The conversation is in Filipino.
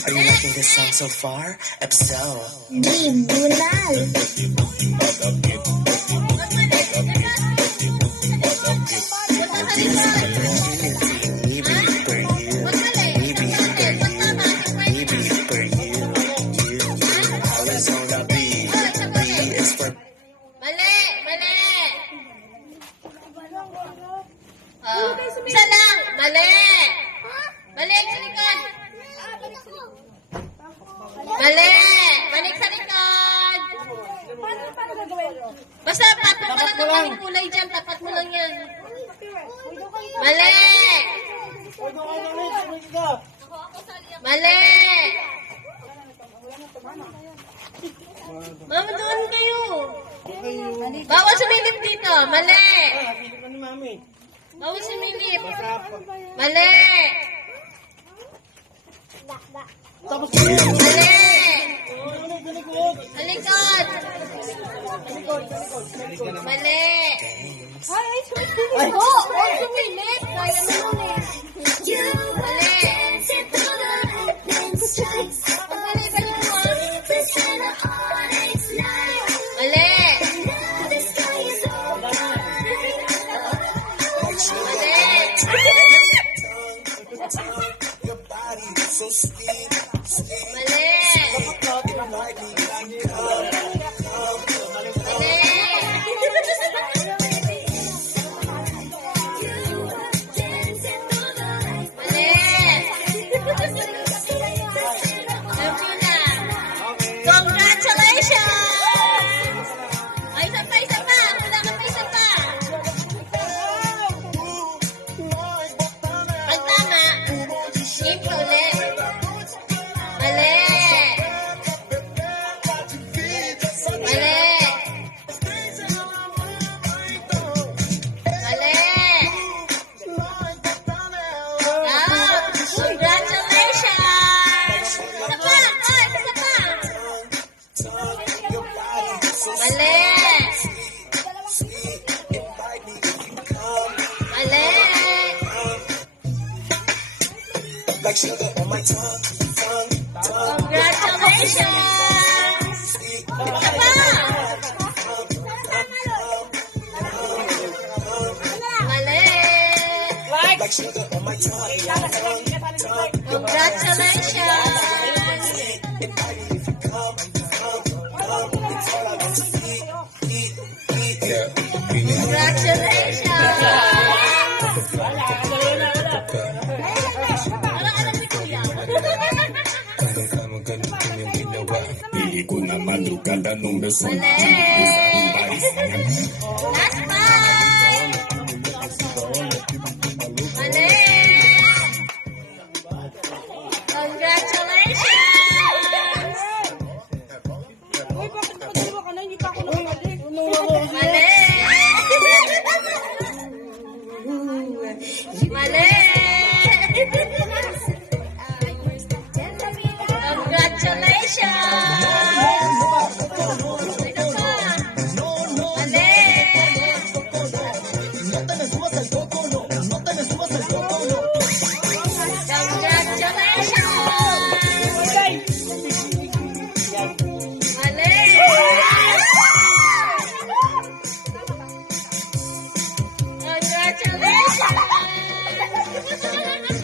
Are you liking this song so far? If so, Tribunal. Mali! Mali! Isa lang! Mali! Balik sa likod! Mali! Balik sa likod! Basta patong ka lang ng kaming kulay dyan. Tapat mo lang yan. Mali! Mali! Mama, doon kayo. Bawal sumilip dito. Mali! Bawal sumilip. Mali! Mali! Alikod! Mali! Ay, sumilip po! Ay, sumilip! Kaya mo nun eh. Mali! Pagkalikan mo mo. Mali! Like sugar on my tongue. Congratulations! Mali! Like sugar on my tongue. Congratulations! Pili ko na madrugada nung beso. Last time! Mali! Congratulations! Mali! Mali! Congratulations! Mali!